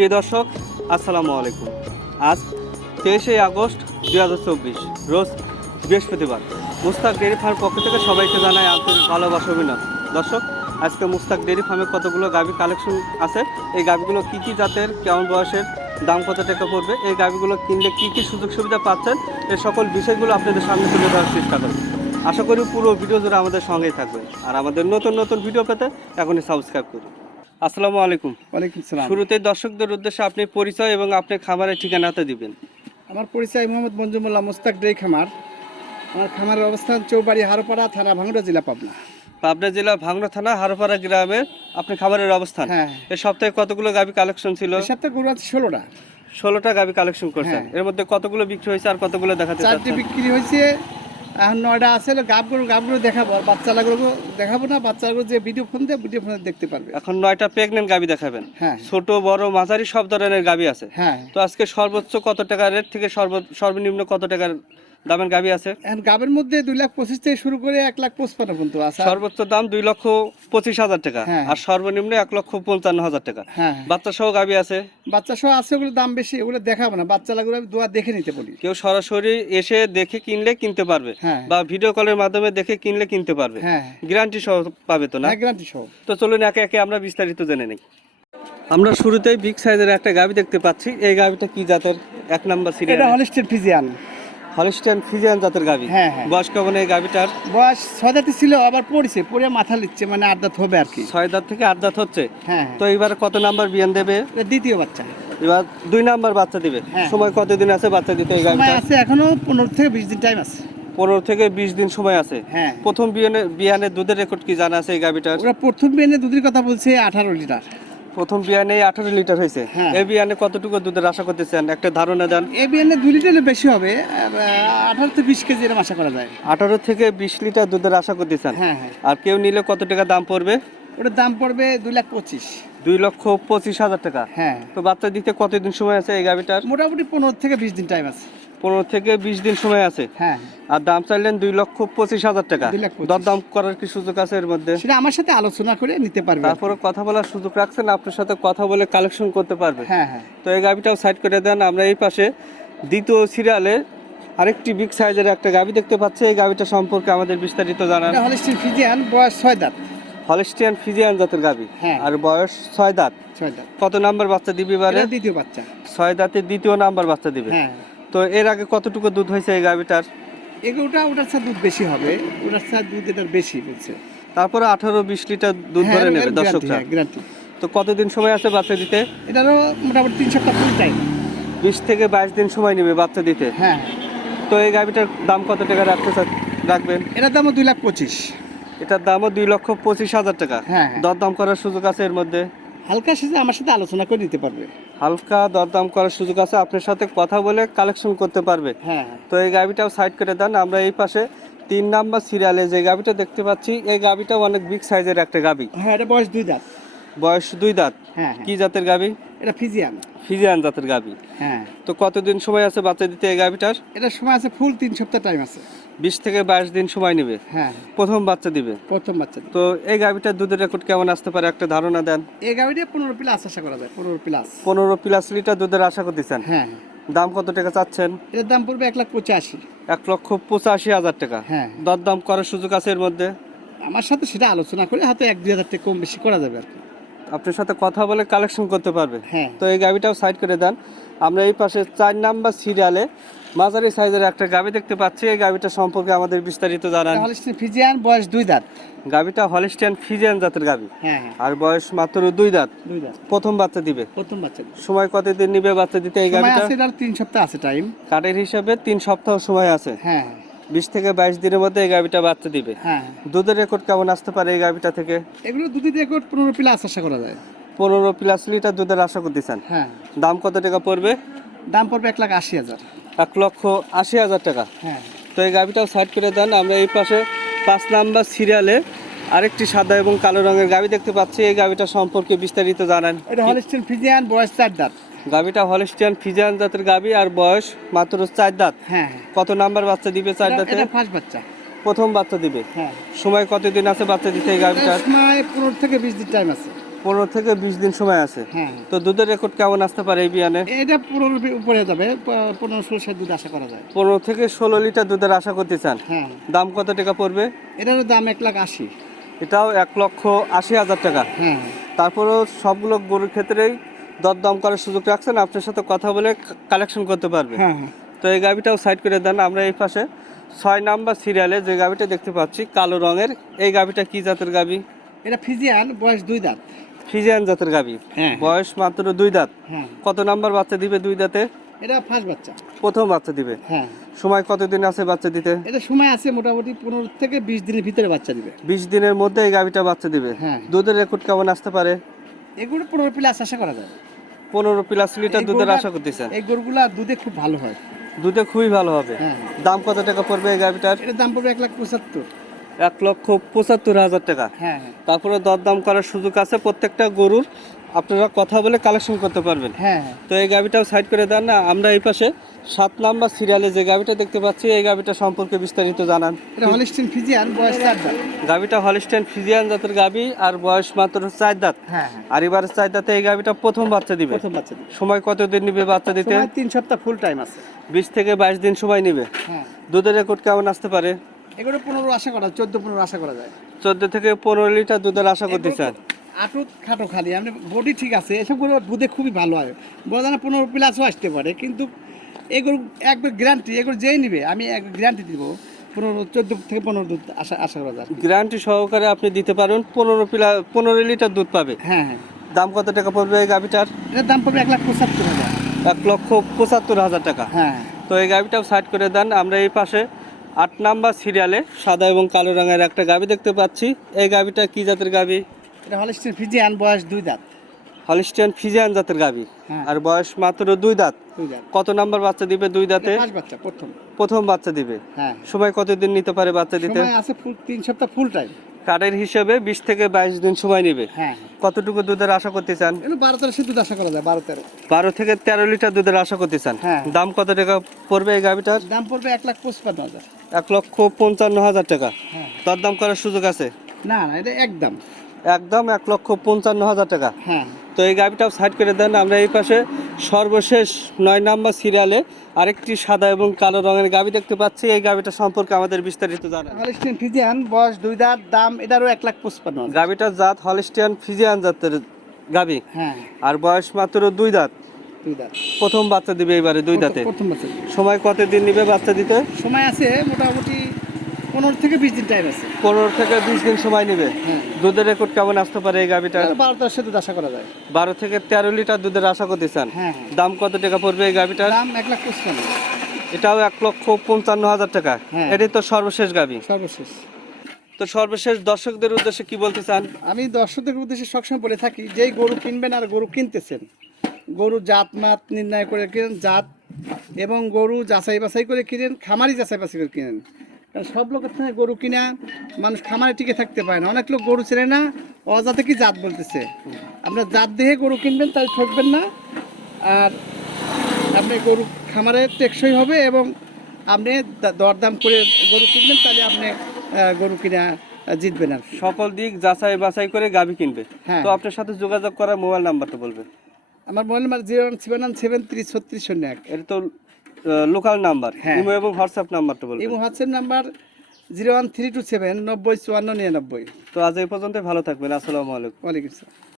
প্রিয় দর্শক, আসসালামু আলাইকুম। আজ তেইশে আগস্ট দুই হাজার চব্বিশ, রোজ বৃহস্পতিবার। মুস্তাক ডেয়ারি ফার্ম পক্ষ থেকে সবাইকে জানাই আন্তরিক ভালোবাসা অভিনন্দন। দর্শক, আজকে মুস্তাক ডেয়ারি ফার্মে কতগুলো গাভি কালেকশন আছে? এই গাভিগুলো কী কী জাতের, কেমন বয়সের, দাম কত টাকা পড়বে? এই গাভিগুলো কিনলে কী কী সুযোগ সুবিধা পাচ্ছেন? এই সকল বিষয়গুলো আপনাদের সামনে তুলে ধরার চেষ্টা করব। আশা করি পুরো ভিডিও জুড়ে আমাদের সঙ্গেই থাকবেন। আর আমাদের নতুন নতুন ভিডিও পেতে এখনই সাবস্ক্রাইব করুন। আসসালামু আলাইকুম। ওয়ালাইকুম সালাম। শুরুতে দর্শকদের উদ্দেশ্যে আপনি পরিচয় এবং আপনার খামারের ঠিকানাটা দিবেন। আমার পরিচয় মোহাম্মদ মঞ্জুমুল্লাহ মুস্তাক ডে খামার। আমার খামারের অবস্থান চৌবাড়ি হারোপাড়া থানা ভাঙড়া জেলা পাবনা। পাবনা জেলা ভাঙড়া থানা হারোপাড়া গ্রামের আপনার খামারের অবস্থান। হ্যাঁ। এই সপ্তাহে কতগুলো গাবি কালেকশন ছিল? সপ্তাহে গরু আছে ষোলোটা। ষোলোটা গাবি কালেকশন করছেন। হ্যাঁ। এর মধ্যে কতগুলো বিক্রি হয়েছে আর কতগুলো দেখাতে চারটি বিক্রি হয়েছে এখন নয়টা আছে গাব গরু গাব গরু দেখাবো আর বাচ্চাগুলো দেখাবো না বাচ্চাগুলো যে ভিডিও ফোন দেয় ভিডিও ফোনে দেখতে পারবে। এখন নয়টা প্রেগনেন্ট গাবি দেখাবেন। হ্যাঁ। ছোট বড় মাঝারি সব ধরনের গাবি আছে। হ্যাঁ। তো আজকে সর্বোচ্চ কত টাকা রেট থেকে সর্ব- সর্বনিম্ন কত টাকার দামের গাবি আছে। এখন গাবের মধ্যে দুই লাখ পঁচিশ থেকে শুরু করে এক লাখ পঁচপান্ন পর্যন্ত আছে। সর্বোচ্চ দাম দুই লক্ষ পঁচিশ হাজার টাকা। হ্যাঁ। আর সর্বনিম্ন এক লক্ষ পঞ্চান্ন হাজার টাকা। হ্যাঁ বাচ্চা সহ গাবি আছে। বাচ্চা সহ আছে ওগুলো দাম বেশি ওগুলো দেখাবো না। বাচ্চাগুলো আমি দোয়া দেখে নিতে বলি। কেউ সরাসরি এসে দেখে কিনলে কিনতে পারবে। হ্যাঁ। বা ভিডিও কলের মাধ্যমে দেখে কিনলে কিনতে পারবে। হ্যাঁ গ্যারান্টি সহ পাবে তো না? হ্যাঁ গ্যারান্টি সহ। তো চলুন একে একে আমরা বিস্তারিত জেনে নিই। আমরা শুরুতেই বিগ সাইজের একটা গাবি দেখতে পাচ্ছি। এই গাবিটা কি জাতের? এক নাম্বার সিরিয়াল এটা হলিস্টের ফিজিয়ান ফিজিয়ান জাতের গাবি। হ্যাঁ, হ্যাঁ। বয়স কেমন এই গাবিটার? বয়স ছয় দাঁতে ছিল আবার পড়েছে পড়ে মাথা লিচ্ছে মানে আট দাঁত হবে আর কি। ছয় দাঁত থেকে আট দাঁত হচ্ছে? হ্যাঁ তো এবার কত নাম্বার বিয়ান দেবে? দ্বিতীয় বাচ্চা। এবার দুই নাম্বার বাচ্চা দিবে। সময় কতদিন আছে বাচ্চা দিতে এই আছে এখনও পনেরো থেকে বিশ দিন টাইম আছে। পনেরো থেকে বিশ দিন সময় আছে। হ্যাঁ। প্রথম বিয়ানে বিয়ানের দুধের রেকর্ড কি জানা আছে এই গাবিটার? ওরা প্রথম বেনে দুধের কথা বলছে আঠারো লিটার। প্রথম বিয়ানে আঠারো লিটার হয়েছে। হ্যাঁ। এই বিয়ানে কতটুকু দুধের আশা করতেছেন? একটা ধারণা দেন। এ বিয়ানে দুই লিটারের বেশি হবে আঠারো থেকে বিশ কেজি এরকম আশা করা যায়। আঠারো থেকে বিশ লিটার দুধের আশা করতেছেন? হ্যাঁ হ্যাঁ। আর কেউ নিলে কত টাকা দাম পড়বে? ওটার দাম পড়বে দুই লাখ পঁচিশ। দুই লক্ষ পঁচিশ হাজার টাকা। হ্যাঁ। তো বাচ্চা দিতে কতদিন সময় আছে এই গাভিটার? মোটামুটি পনেরো থেকে বিশ দিন টাইম আছে। পনেরো থেকে বিশ দিন সময় আছে। হ্যাঁ। আর দাম চাইলেন দুই লক্ষ পঁচিশ হাজার টাকা। পঁচিশ। দরদাম করার কি সুযোগ আছে এর মধ্যে? সেটা আমার সাথে আলোচনা করে নিতে পারবে। তারপরে কথা বলার সুযোগ রাখছেন আপনার সাথে কথা বলে কালেকশন করতে পারবে। হ্যাঁ হ্যাঁ। তো এই গাভিটাও সাইড করে দেন আমরা এই পাশে দ্বিতীয় সিরিয়ালে আরেকটি বিগ সাইজের একটা গাভি দেখতে পাচ্ছি। এই গাভিটা সম্পর্কে আমাদের বিস্তারিত জানান। হলিস্টিন ফিজিয়ান বয়স ছয় দাঁত। হলিস্টিয়ান ফিজিয়ান জাতের গাভি হ্যাঁ। আর বয়স ছয় দাঁত। ছয় দাঁত। কত নাম্বার বাচ্চা দিবি এবারে? দ্বিতীয় বাচ্চা। ছয় দাঁতের দ্বিতীয় নাম্বার বাচ্চা দিবে। হ্যাঁ। তো এর আগে কতটুকু দুধ হয়েছে এই গাভিটার? এগুলোটা ওটার সাথে দুধ বেশি হবে। ওটার সাথে দুধ এটার বেশি বলছে তারপরে আঠারো বিশ লিটার দুধ হ্যাঁ, ধরে নেবে দর্শকরা। গ্যারান্টি তো কতদিন সময় আছে বাচ্চা দিতে? এটারও মোটামুটি তিন সপ্তাহ ফুল টাইম বিশ থেকে বাইশ দিন সময় নেবে বাচ্চা দিতে? হ্যাঁ। তো এই গাভিটার দাম কত টাকা রাখতে রাখবেন? এটার দামও দুই লাখ পঁচিশ। এটার দামও দুই লক্ষ পঁচিশ হাজার টাকা। হ্যাঁ, হ্যাঁ। দরদাম করার সুযোগ আছে এর মধ্যে? হালকা সাথে আমার সাথে আলোচনা করে নিতে পারবে। হালকা দরদাম করার সুযোগ আছে। আপনার সাথে কথা বলে কালেকশন করতে পারবে। হ্যাঁ তো এই গাভিটাও সাইড করে দেন। আমরা এই পাশে তিন নাম্বার সিরিয়ালে যে গাভিটা দেখতে পাচ্ছি এই গাভিটাও অনেক বিগ সাইজের একটা গাবি। হ্যাঁ এটা বয়স দুই দাঁত। বয়স দুই দাঁত। হ্যাঁ হ্যাঁ। কি জাতের গাবি? এটা ফিজিয়ান ফিজিয়ান জাতের গাবি। হ্যাঁ। তো কতদিন সময় আছে বাচ্চা দিতে এই গাভিটার এটা সময় আছে ফুল তিন সপ্তাহ টাইম আছে। বিশ থেকে বাইশ দিন সময় নেবে। হ্যাঁ। প্রথম বাচ্চা দিবে। প্রথম বাচ্চা তো এই গাভিটার দুধের রেকর্ড কেমন আসতে পারে? একটা ধারণা দেন। এই গাড়িটা পনেরো প্লাস আশা করা যায় পনেরো প্লাস পনেরো প্লাস লিটার দুধের আশা করতেছেন? হ্যাঁ দাম কত টাকা চাচ্ছেন? এর দাম পড়বে এক লাখ পঁচাশি। এক লক্ষ পঁচাশি হাজার টাকা। হ্যাঁ। দরদাম করার সুযোগ আছে এর মধ্যে? আমার সাথে সেটা আলোচনা করে হয়তো এক দুই হাজার টাকা কম বেশি করা যাবে আর কি। আপনার সাথে কথা বলে কালেকশন করতে পারবে। হ্যাঁ। তো এই গাভিটাও সাইড করে দেন। আমরা এই পাশে চার নাম্বার সিরিয়ালে মাঝারি সাইজের একটা গাভি দেখতে পাচ্ছি। এই গাভিটা সম্পর্কে আমাদের বিস্তারিত জানান। হলিস্টিন ফিজিয়ান বয়স দুই দাঁত। গাভিটা হলিস্টিয়ান ফিজিয়ান জাতের গাভি হ্যাঁ হ্যাঁ। আর বয়স মাত্র দুই দাঁত। দুই দাঁত। প্রথম বাচ্চা দিবে। প্রথম বাচ্চা সময় কতদিন নিবে বাচ্চা দিতে এই গাভিটা আছে এটার তিন সপ্তাহ আছে টাইম কাঠের হিসাবে তিন সপ্তাহ সময় আছে। হ্যাঁ বিশ থেকে বাইশ দিনের মধ্যে এই গাভিটা বাচ্চা দিবে। হ্যাঁ দুধের রেকর্ড কেমন আসতে পারে এই গাভিটা থেকে? এগুলো দুটি রেকর্ড পনেরো প্লাস আশা করা যায়। পনেরো প্লাস লিটার দুধের আশা করতেছেন। হ্যাঁ। দাম কত টাকা পড়বে? দাম পড়বে এক লাখ আশি হাজার। এক লক্ষ আশি হাজার টাকা। হ্যাঁ। তো এই গাভিটাও সাইড করে দেন। আমরা এই পাশে পাঁচ নাম্বার সিরিয়ালে আরেকটি সাদা এবং কালো রঙের গাভি দেখতে পাচ্ছি। এই গাভিটা সম্পর্কে বিস্তারিত জানান। এটা হলিস্টিন ফিজিয়ান বয়স চার দাঁত। গাভিটা হলিস্টিয়ান ফিজিয়ান জাতের গাভি আর বয়স মাত্র চার দাঁত। হ্যাঁ কত নাম্বার বাচ্চা দিবে চার দাঁতে? ফার্স্ট বাচ্চা। প্রথম বাচ্চা দিবে। হ্যাঁ। সময় কতদিন আছে বাচ্চা দিতে এই গাভিটার? এটার সময় পনেরো থেকে বিশ দিন টাইম আছে। পনেরো থেকে বিশ দিন সময় আছে। হ্যাঁ। তো দুধের রেকর্ড কেমন আসতে পারে এই বিয়ানে? এটা পনেরো উপরে যাবে পনেরো ষোলো দুধ আশা করা যায়। পনেরো থেকে ষোলো লিটার দুধের আশা করতে চান? হ্যাঁ। দাম কত টাকা পড়বে? এটারও দাম এক লাখ আশি। এটাও এক লক্ষ আশি হাজার টাকা। হ্যাঁ। তারপরেও সবগুলো গরুর ক্ষেত্রেই দরদাম করার সুযোগ রাখছেন আপনার সাথে কথা বলে কালেকশন করতে পারবে। তো এই গাভিটাও সাইড করে দেন আমরা এই পাশে ছয় নাম্বার সিরিয়ালে যে গাড়িটা দেখতে পাচ্ছি কালো রঙের এই গাভিটা কি জাতের গাবি? এটা ফিজিয়ান বয়স দুই দাঁত। ফিজিয়ান জাতের গাভি হ্যাঁ বয়স মাত্র দুই দাঁত। হ্যাঁ। কত নাম্বার বাচ্চা দিবে দুই দাঁতে? এটা ফার্স্ট বাচ্চা। প্রথম বাচ্চা দিবে। হ্যাঁ। সময় কতদিন আছে বাচ্চা দিতে? এটা সময় আছে মোটামুটি পনেরো থেকে বিশ দিনের ভিতরে বাচ্চা দিবে। বিশ দিনের মধ্যে এই গাভিটা বাচ্চা দিবে। হ্যাঁ। দুধের রেকর্ড কেমন আসতে পারে? এগুলো পনেরো প্লাস আশা করা যায়। পনেরো প্লাস লিটার দুধের আশা করতেছেন এই গরুগুলা দুধে খুব ভালো হয়। দুধে খুবই ভালো হবে। হ্যাঁ। দাম কত টাকা পড়বে এই গাভিটার এটার দাম পড়বে এক লাখ পঁচাত্তর। এক লক্ষ পঁচাত্তর হাজার টাকা। হ্যাঁ হ্যাঁ। তারপরে দরদাম করার সুযোগ আছে প্রত্যেকটা গরুর। আপনারা কথা বলে কালেকশন করতে পারবেন। হ্যাঁ হ্যাঁ। তো এই গাভিটাও সাইড করে দেন না আমরা এই পাশে সাত নাম্বার সিরিয়ালে যে গাভিটা দেখতে পাচ্ছি এই গাভিটা সম্পর্কে বিস্তারিত জানান। এটা হলিস্টিন ফিজিয়ান বয়স চার দাঁত। গাভিটা হলিস্টেন ফিজিয়ান জাতের গাভি আর বয়স মাত্র চার দাঁত। আর এবার চার দাঁতে এই গাভিটা প্রথম বাচ্চা দিবে। প্রথম বাচ্চা সময় কতদিন নিবে বাচ্চা দিতে? তিন সপ্তাহ ফুল টাইম আছে। বিশ থেকে বাইশ দিন সময় নিবে। দুধের রেকর্ড কেমন আসতে পারে? এগুলো পনেরো আশা করা চোদ্দ পনেরো আশা করা যায়। চোদ্দ থেকে পনেরো লিটার দুধের আশা করতে চান আটুত খাটো খালি আপনি বডি ঠিক আছে এসব গরু দুধে খুবই ভালো হয়। বড় জানা পনেরো প্লাসও আসতে পারে কিন্তু এগুলো একবার গ্যারান্টি এগুলো যেই নিবে আমি এক গ্যারান্টি দিব পনেরো চোদ্দ থেকে পনেরো দুধ আশা আশা করা যায়। গ্যারান্টি সহকারে আপনি দিতে পারেন পনেরো পিলা পনেরো লিটার দুধ পাবে। হ্যাঁ হ্যাঁ। দাম কত টাকা পড়বে এই গাভিটার? এটার দাম পড়বে এক লাখ পঁচাত্তর হাজার। এক লক্ষ পঁচাত্তর হাজার টাকা। হ্যাঁ। তো এই গাভিটাও সাইড করে দেন আমরা এই পাশে আট নাম্বার সিরিয়ালে সাদা এবং কালো রঙের একটা গাবি দেখতে পাচ্ছি। এই গাবিটা কি জাতের গাবি? এটা হলিস্টিন ফিজিয়ান বয়স দুই দাঁত। হলিস্টিয়ান ফিজিয়ান জাতের গাভি হ্যাঁ। আর বয়স মাত্র দুই দাঁত। কত নাম্বার বাচ্চা দিবে দুই দাঁতে? বাচ্চা প্রথম। প্রথম বাচ্চা দিবে। হ্যাঁ। সময় কতদিন নিতে পারে বাচ্চা দিতে? আছে ফুল তিন সপ্তাহ ফুল টাইম কার্ডের হিসেবে বিশ থেকে বাইশ দিন সময় নেবে। হ্যাঁ কতটুকু দুধের আশা করতে চান? বারো তেরো সে দুধ আশা করা যায় বারো তেরো। বারো থেকে তেরো লিটার দুধের আশা করতে চান? হ্যাঁ। দাম কত টাকা পড়বে এই গাভিটার? দাম পড়বে এক লাখ পঁচপান্ন হাজার। এক লক্ষ পঞ্চান্ন হাজার টাকা। হ্যাঁ। তার দাম করার সুযোগ আছে? না না এটা একদম। একদম এক লক্ষ পঞ্চান্ন হাজার টাকা। হ্যাঁ। তো এই গাভিটাও সাইড করে দেন আমরা এই পাশে সর্বশেষ নয় নাম্বার সিরিয়ালে আরেকটি সাদা এবং কালো রঙের গাভি দেখতে পাচ্ছি। এই গাভিটা সম্পর্কে আমাদের বিস্তারিত জানান। হলিস্টিন ফিজিয়ান বয়স দুই দাঁত দাম এটারও এক লাখ পঁচপান্ন হাজার। জাত হলিস্টিয়ান ফিজিয়ান জাতের গাবি হ্যাঁ। আর বয়স মাত্র দুই দাঁত। প্রথম বাচ্চা দিবে এবারে দুই দাঁতে। সময় কতদিন নিবে বাচ্চা দিতে? সময় আছে মোটামুটি পনেরো থেকে বিশ দিন টাইম আছে। পনেরো থেকে বিশ দিন সময় নিবে। হ্যাঁ। দুধের রেকর্ড কেমন আসতে পারে এই গাভিটা বারো সাথে আশা করা যায়। বারো থেকে তেরো লিটার দুধের আশা করতে চান হ্যাঁ হ্যাঁ। দাম কত টাকা পড়বে এই গাভিটার? দাম এক লাখ পঁচপান্ন। এটাও এক লক্ষ পঞ্চান্ন হাজার টাকা। এটাই তো সর্বশেষ গাভি। সর্বশেষ। তো সর্বশেষ দর্শকদের উদ্দেশ্যে কি বলতে চান আমি দর্শকদের উদ্দেশ্যে সবসময় বলে থাকি যেই গরু কিনবেন আর গরু কিনতেছেন গরু জাত মাত নির্ণয় করে কিনেন জাত এবং গরু যাচাই বাছাই করে কিনেন খামারি যাচাই বাছাই করে কিনেন। সব লোকের থেকে গরু কিনা মানুষ খামারে টিকে থাকতে পারে না। অনেক লোক গরু চেনে না অজাতে কি জাত বলতেছে। আপনার জাত দেখে গরু কিনবেন তাই ঠকবেন না। আর আপনি গরু খামারে টেকসই হবে এবং আপনি দরদাম করে গরু কিনবেন তাহলে আপনি গরু কিনা জিতবেন আর সকল দিক যাচাই বাছাই করে গাভি কিনবে। হ্যাঁ। তো আপনার সাথে যোগাযোগ করার মোবাইল নাম্বারটা বলবেন। আমার mobile number zero one seven one seven ত্রিশ ছত্রিশ শূন্য এক। এটা তো লোকাল নাম্বার হ্যাঁ। ইমো এবং হোয়াটসঅ্যাপ নাম্বারটা এই imo WhatsApp number zero one three two seven নব্বই চুয়ান্ন নিরানব্বই। তো আজ এই পর্যন্ত ভালো থাকবেন আসসালামু আলাইকুম। ওয়ালাইকুম আসসালাম।